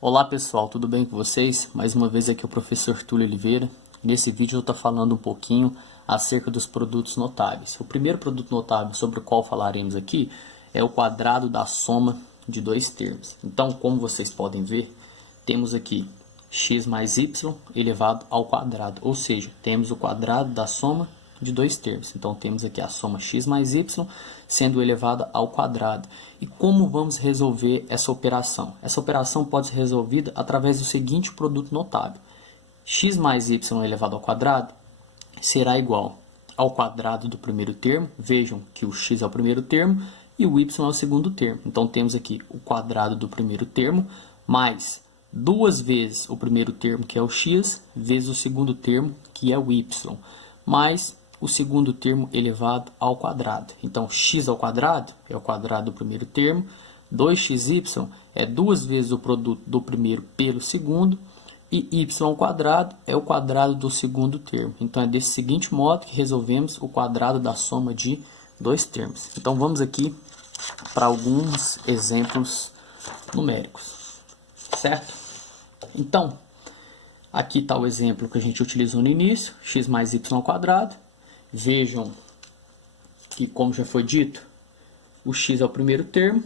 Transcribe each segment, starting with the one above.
Olá pessoal, tudo bem com vocês? Mais uma vez aqui é o professor Túlio Oliveira. Nesse vídeo eu estou falando um pouquinho acerca dos produtos notáveis. O primeiro produto notável sobre o qual falaremos aqui é o quadrado da soma de dois termos. Então, como vocês podem ver, temos aqui x mais y elevado ao quadrado, ou seja, temos o quadrado da soma de dois termos. Então, temos aqui a soma x mais y sendo elevada ao quadrado. E como vamos resolver essa operação? Essa operação pode ser resolvida através do seguinte produto notável. X mais y elevado ao quadrado será igual ao quadrado do primeiro termo. Vejam que o x é o primeiro termo e o y é o segundo termo. Então, temos aqui o quadrado do primeiro termo mais duas vezes o primeiro termo, que é o x, vezes o segundo termo, que é o y, mais o segundo termo elevado ao quadrado. Então, x ao quadrado é o quadrado do primeiro termo, 2xy é duas vezes o produto do primeiro pelo segundo, e y ao quadrado é o quadrado do segundo termo. Então, é desse seguinte modo que resolvemos o quadrado da soma de dois termos. Então, vamos aqui para alguns exemplos numéricos, certo? Então, aqui está o exemplo que a gente utilizou no início, x mais y ao quadrado. Vejam que, como já foi dito, o x é o primeiro termo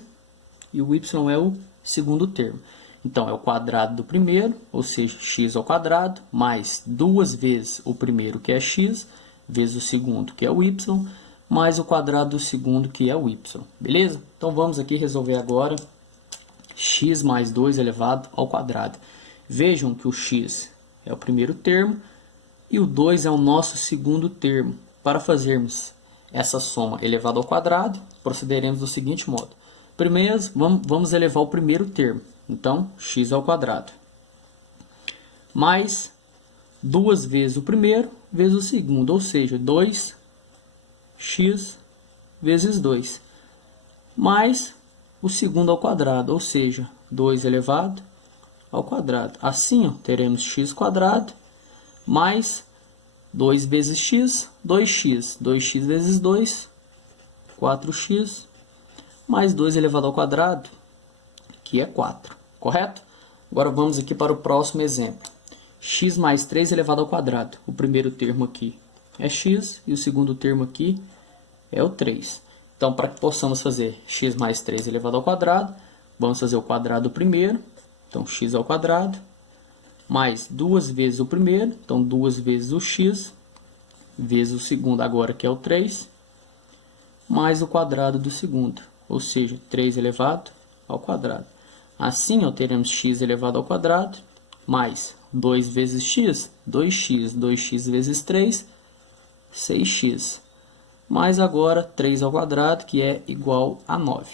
e o y é o segundo termo. Então, é o quadrado do primeiro, ou seja, x ao quadrado, mais duas vezes o primeiro, que é x, vezes o segundo, que é o y, mais o quadrado do segundo, que é o y. Beleza? Então, vamos aqui resolver agora x mais 2 elevado ao quadrado. Vejam que o x é o primeiro termo e o 2 é o nosso segundo termo. Para fazermos essa soma elevada ao quadrado, procederemos do seguinte modo. Primeiro, vamos elevar o primeiro termo. Então, x ao quadrado. Mais duas vezes o primeiro vezes o segundo, ou seja, 2x vezes 2. Mais o segundo ao quadrado, ou seja, 2 elevado ao quadrado. Assim, ó, teremos x quadrado mais 2 vezes x, 2x. 2x vezes 2, 4x, mais 2 elevado ao quadrado, que é 4. Correto? Agora vamos aqui para o próximo exemplo. X mais 3 elevado ao quadrado. O primeiro termo aqui é x e o segundo termo aqui é o 3. Então, para que possamos fazer x mais 3 elevado ao quadrado, vamos fazer o quadrado do primeiro. Então, x ao quadrado, mais duas vezes o primeiro, então 2 vezes o x, vezes o segundo agora, que é o 3, mais o quadrado do segundo, ou seja, 3 elevado ao quadrado. Assim, ó, teremos x elevado ao quadrado, mais 2 vezes x, 2x, 2x vezes 3, 6x. Mais agora 3 ao quadrado, que é igual a 9.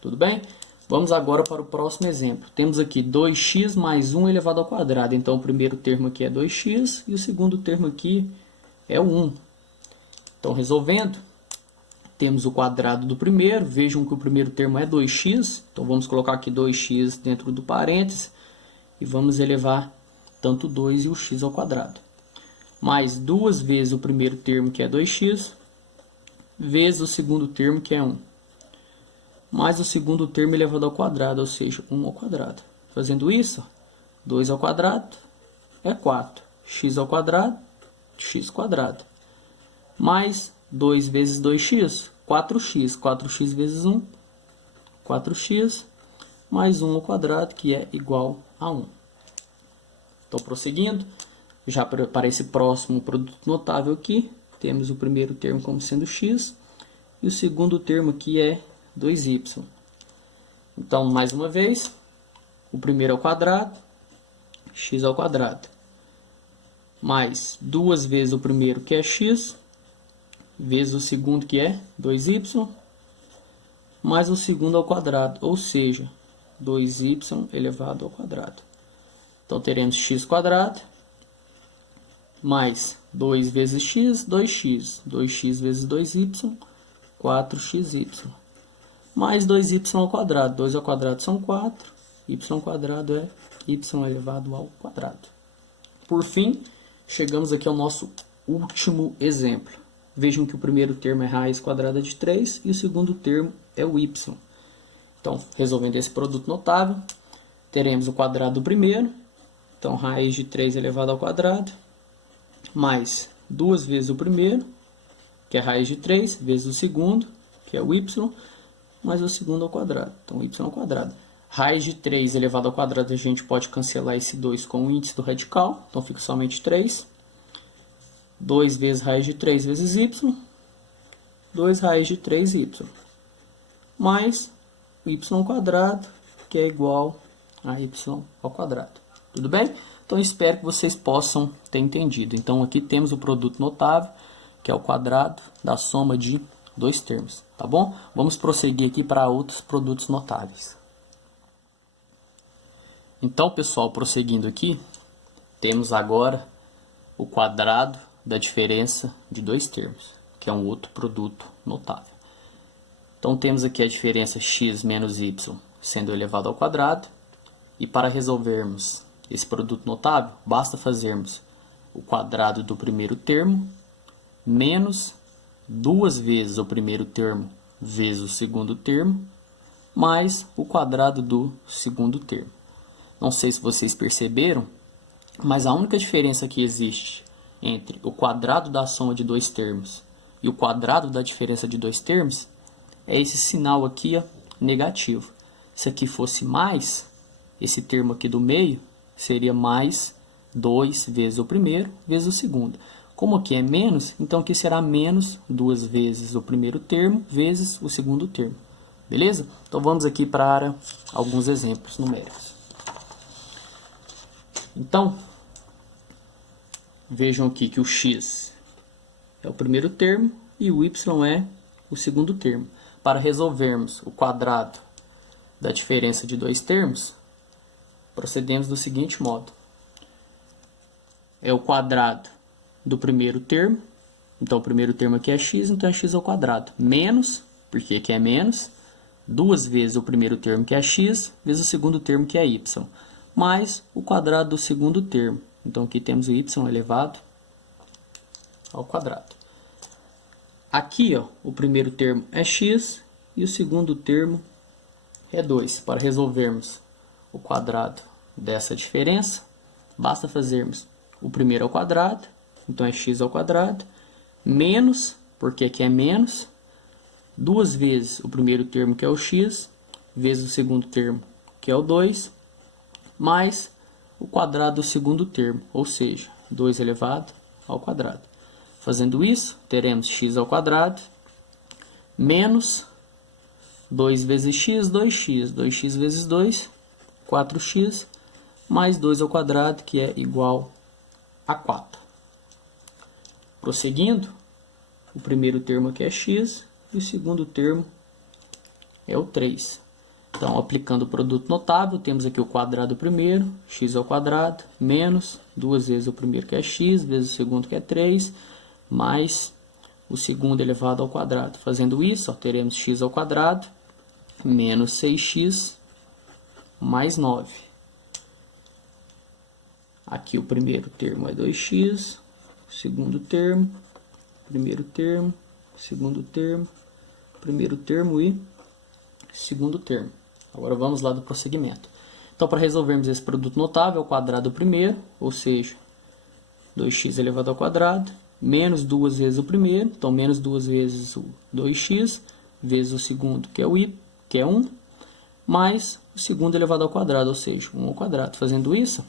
Tudo bem? Vamos agora para o próximo exemplo. Temos aqui 2x mais 1 elevado ao quadrado. Então, o primeiro termo aqui é 2x e o segundo termo aqui é o 1. Então, resolvendo, temos o quadrado do primeiro. Vejam que o primeiro termo é 2x. Então, vamos colocar aqui 2x dentro do parênteses e vamos elevar tanto 2 e o x ao quadrado. Mais duas vezes o primeiro termo, que é 2x, vezes o segundo termo, que é 1. Mais o segundo termo elevado ao quadrado, ou seja, 1 ao quadrado. Fazendo isso, 2 ao quadrado é 4. X ao quadrado, x quadrado. Mais 2 vezes 2x, 4x. 4x vezes 1, 4x. Mais 1 ao quadrado, que é igual a 1. Estou prosseguindo. Já para esse próximo produto notável aqui, temos o primeiro termo como sendo x. E o segundo termo aqui é 2y. Então, mais uma vez, o primeiro ao quadrado, x ao quadrado, mais duas vezes o primeiro, que é x, vezes o segundo, que é 2y, mais o segundo ao quadrado, ou seja, 2y elevado ao quadrado. Então, teremos x quadrado, mais 2 vezes x, 2x, 2x vezes 2y, 4xy. Mais 2y ao quadrado. 2 ao quadrado são 4. Y ao quadrado é y elevado ao quadrado. Por fim, chegamos aqui ao nosso último exemplo. Vejam que o primeiro termo é raiz quadrada de 3 e o segundo termo é o y. Então, resolvendo esse produto notável, teremos o quadrado do primeiro, então raiz de 3 elevado ao quadrado, mais 2 vezes o primeiro, que é raiz de 3, vezes o segundo, que é o y, mais o segundo ao quadrado, então y ao quadrado. Raiz de 3 elevado ao quadrado, a gente pode cancelar esse 2 com o índice do radical, então fica somente 3. 2 vezes raiz de 3 vezes y, 2 raiz de 3y, mais y ao quadrado, que é igual a y ao quadrado. Tudo bem? Então, espero que vocês possam ter entendido. Então, aqui temos o produto notável, que é o quadrado da soma de dois termos, tá bom? Vamos prosseguir aqui para outros produtos notáveis. Então, pessoal, prosseguindo aqui, temos agora o quadrado da diferença de dois termos, que é um outro produto notável. Então, temos aqui a diferença x menos y sendo elevado ao quadrado. E para resolvermos esse produto notável, basta fazermos o quadrado do primeiro termo menos 2 vezes o primeiro termo vezes o segundo termo, mais o quadrado do segundo termo. Não sei se vocês perceberam, mas a única diferença que existe entre o quadrado da soma de dois termos e o quadrado da diferença de dois termos é esse sinal aqui, ó, negativo. Se aqui fosse mais, esse termo aqui do meio seria mais 2 vezes o primeiro vezes o segundo. Como aqui é menos, então aqui será menos 2 vezes o primeiro termo vezes o segundo termo. Beleza? Então vamos aqui para alguns exemplos numéricos. Então, vejam aqui que o x é o primeiro termo e o y é o segundo termo. Para resolvermos o quadrado da diferença de dois termos, procedemos do seguinte modo. É o quadrado do primeiro termo, então o primeiro termo aqui é x, então é x ao quadrado, menos, porque aqui é menos, 2 vezes o primeiro termo que é x, vezes o segundo termo que é y, mais o quadrado do segundo termo. Então aqui temos o y elevado ao quadrado. Aqui, ó, o primeiro termo é x e o segundo termo é 2. Para resolvermos o quadrado dessa diferença, basta fazermos o primeiro ao quadrado, então é x ao quadrado, menos, porque aqui é menos, 2 vezes o primeiro termo que é o x, vezes o segundo termo que é o 2, mais o quadrado do segundo termo, ou seja, 2 elevado ao quadrado. Fazendo isso, teremos x ao quadrado, menos 2 vezes x, 2x, 2x vezes 2, 4x, mais 2 ao quadrado, que é igual a 4. Prosseguindo, o primeiro termo aqui é x e o segundo termo é o 3. Então, aplicando o produto notável, temos aqui o quadrado do primeiro, x ao quadrado, menos 2 vezes o primeiro que é x, vezes o segundo que é 3, mais o segundo elevado ao quadrado. Fazendo isso, ó, teremos x ao quadrado, menos 6x, mais 9. Aqui o primeiro termo é 2x, o segundo termo, primeiro termo, segundo termo, primeiro termo e segundo termo. Agora vamos lá do prosseguimento. Então, para resolvermos esse produto notável, o quadrado do primeiro, ou seja, 2x elevado ao quadrado, menos 2 vezes o primeiro, então menos 2 vezes o 2x, vezes o segundo, que é o y, que é 1, mais o segundo elevado ao quadrado, ou seja, 1 ao quadrado. Fazendo isso,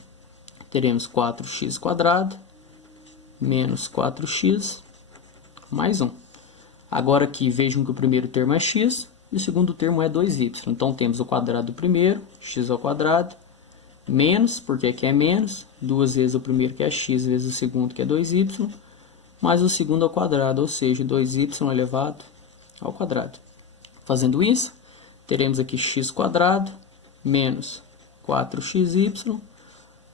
teremos 4x quadrado, menos 4x, mais 1. Agora aqui, vejam que o primeiro termo é x, e o segundo termo é 2y. Então, temos o quadrado do primeiro, x ao quadrado, menos, porque aqui é menos, 2 vezes o primeiro que é x, vezes o segundo que é 2y, mais o segundo ao quadrado, ou seja, 2y elevado ao quadrado. Fazendo isso, teremos aqui x quadrado, menos 4xy,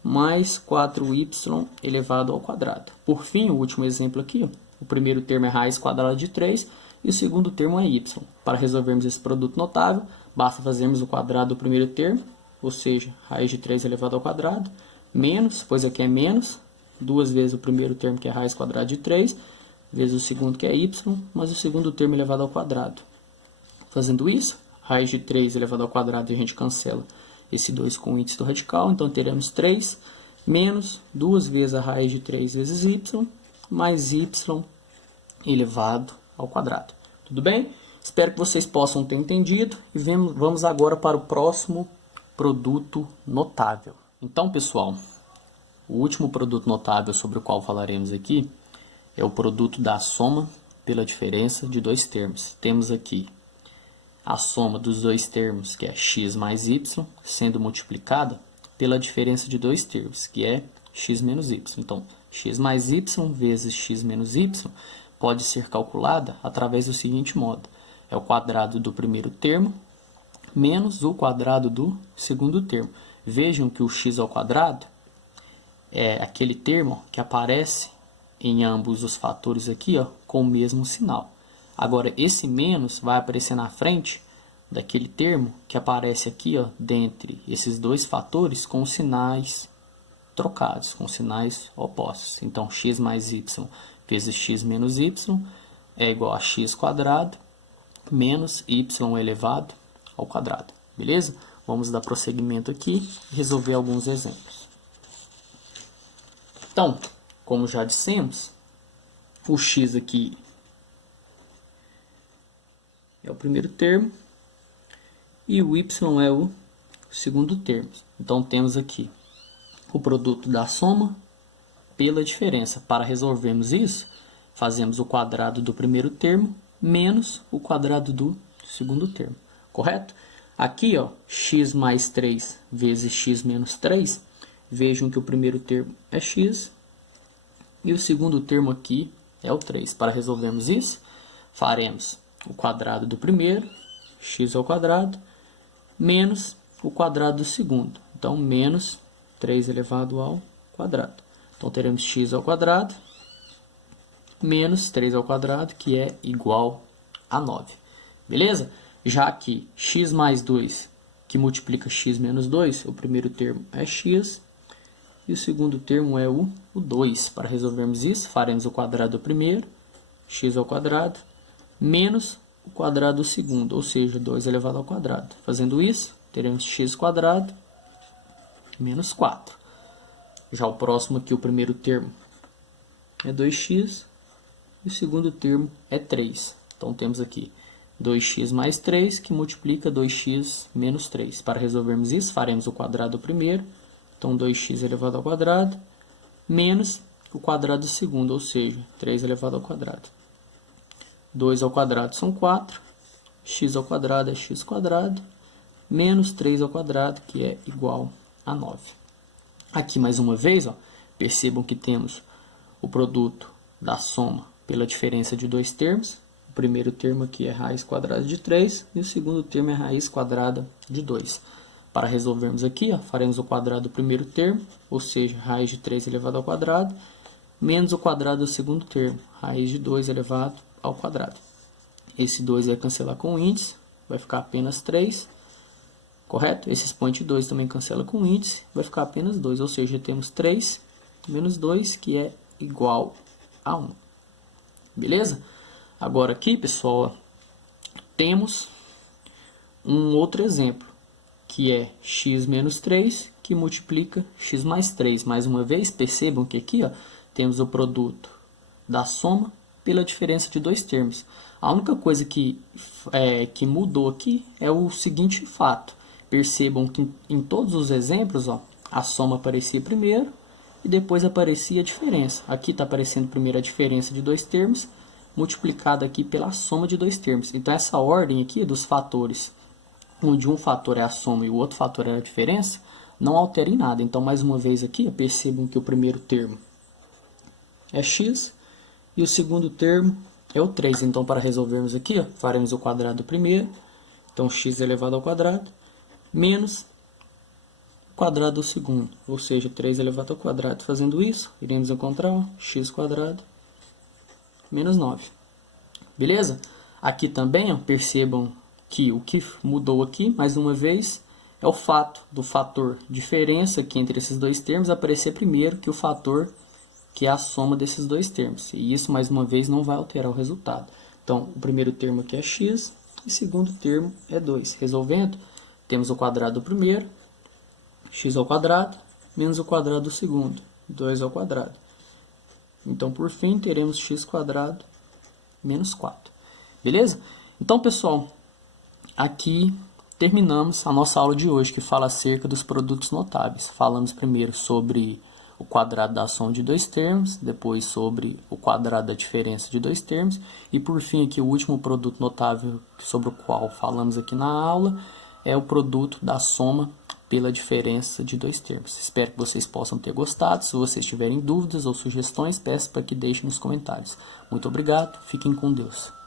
mais 4y elevado ao quadrado. Por fim, o último exemplo aqui, ó, o primeiro termo é raiz quadrada de 3, e o segundo termo é y. Para resolvermos esse produto notável, basta fazermos o quadrado do primeiro termo, ou seja, raiz de 3 elevado ao quadrado, menos, pois aqui é menos, 2 vezes o primeiro termo que é raiz quadrada de 3, vezes o segundo que é y, mais o segundo termo elevado ao quadrado. Fazendo isso, raiz de 3 elevado ao quadrado a gente cancela esse 2 com o índice do radical, então teremos 3 menos 2 vezes a raiz de 3 vezes y, mais y elevado ao quadrado. Tudo bem? Espero que vocês possam ter entendido e vamos agora para o próximo produto notável. Então, pessoal, o último produto notável sobre o qual falaremos aqui é o produto da soma pela diferença de dois termos. Temos aqui a soma dos dois termos, que é x mais y, sendo multiplicada pela diferença de dois termos, que é x menos y. Então, x mais y vezes x menos y pode ser calculada através do seguinte modo. É o quadrado do primeiro termo menos o quadrado do segundo termo. Vejam que o x ao quadrado é aquele termo que aparece em ambos os fatores aqui, ó, com o mesmo sinal. Agora, esse menos vai aparecer na frente daquele termo que aparece aqui, ó, dentre esses dois fatores com os sinais trocados, com sinais opostos. Então, x mais y vezes x menos y é igual a x quadrado menos y elevado ao quadrado. Beleza? Vamos dar prosseguimento aqui e resolver alguns exemplos. Então, como já dissemos, o x aqui é o primeiro termo e o y é o segundo termo. Então, temos aqui o produto da soma pela diferença. Para resolvermos isso, fazemos o quadrado do primeiro termo menos o quadrado do segundo termo. Correto? Aqui, ó, x mais 3 vezes x menos 3. Vejam que o primeiro termo é x e o segundo termo aqui é o 3. Para resolvermos isso, faremos o quadrado do primeiro, x ao quadrado, menos o quadrado do segundo. Então, menos 3 elevado ao quadrado. Então, teremos x ao quadrado menos 3 ao quadrado, que é igual a 9. Beleza? Já que x mais 2, que multiplica x menos 2, o primeiro termo é x, e o segundo termo é o 2. Para resolvermos isso, faremos o quadrado do primeiro, x ao quadrado, menos o quadrado do segundo, ou seja, 2 elevado ao quadrado. Fazendo isso, teremos x quadrado menos 4. Já o próximo aqui, o primeiro termo é 2x, e o segundo termo é 3. Então, temos aqui 2x mais 3, que multiplica 2x menos 3. Para resolvermos isso, faremos o quadrado do primeiro. Então, 2x elevado ao quadrado, menos o quadrado do segundo, ou seja, 3 elevado ao quadrado. 2 ao quadrado são 4, x ao quadrado é x quadrado, menos 3 ao quadrado, que é igual a 9. Aqui, mais uma vez, ó, percebam que temos o produto da soma pela diferença de dois termos. O primeiro termo aqui é raiz quadrada de 3 e o segundo termo é raiz quadrada de 2. Para resolvermos aqui, ó, faremos o quadrado do primeiro termo, ou seja, raiz de 3 elevado ao quadrado, menos o quadrado do segundo termo, raiz de 2 elevado ao quadrado. Esse 2 vai cancelar com o índice, vai ficar apenas 3, correto? Esse expoente 2 também cancela com o índice, vai ficar apenas 2, ou seja, temos 3 menos 2, que é igual a 1. Beleza? Agora aqui, pessoal, temos um outro exemplo, que é x menos 3, que multiplica x mais 3. Mais uma vez, percebam que aqui, ó, temos o produto da soma pela diferença de dois termos. A única coisa que mudou aqui é o seguinte fato. Percebam que em todos os exemplos, ó, a soma aparecia primeiro e depois aparecia a diferença. Aqui está aparecendo primeiro a diferença de dois termos, multiplicada aqui pela soma de dois termos. Então, essa ordem aqui dos fatores, onde um fator é a soma e o outro fator é a diferença, não altera em nada. Então, mais uma vez aqui, percebam que o primeiro termo é x e o segundo termo é o 3. Então, para resolvermos aqui, ó, faremos o quadrado do primeiro. Então, x elevado ao quadrado, menos o quadrado do segundo, ou seja, 3 elevado ao quadrado. Fazendo isso, iremos encontrar, ó, x quadrado menos 9. Beleza? Aqui também, ó, percebam que o que mudou aqui, mais uma vez, é o fato do fator diferença aqui entre esses dois termos aparecer primeiro que o fator que é a soma desses dois termos. E isso, mais uma vez, não vai alterar o resultado. Então, o primeiro termo aqui é x e o segundo termo é 2. Resolvendo, temos o quadrado do primeiro, x ao quadrado menos o quadrado do segundo, 2 ao quadrado. Então, por fim, teremos x quadrado menos 4. Beleza? Então, pessoal, aqui terminamos a nossa aula de hoje, que fala acerca dos produtos notáveis. Falamos primeiro sobre o quadrado da soma de dois termos, depois sobre o quadrado da diferença de dois termos, e por fim aqui o último produto notável sobre o qual falamos aqui na aula é o produto da soma pela diferença de dois termos. Espero que vocês possam ter gostado. Se vocês tiverem dúvidas ou sugestões, peço para que deixem nos comentários. Muito obrigado, fiquem com Deus.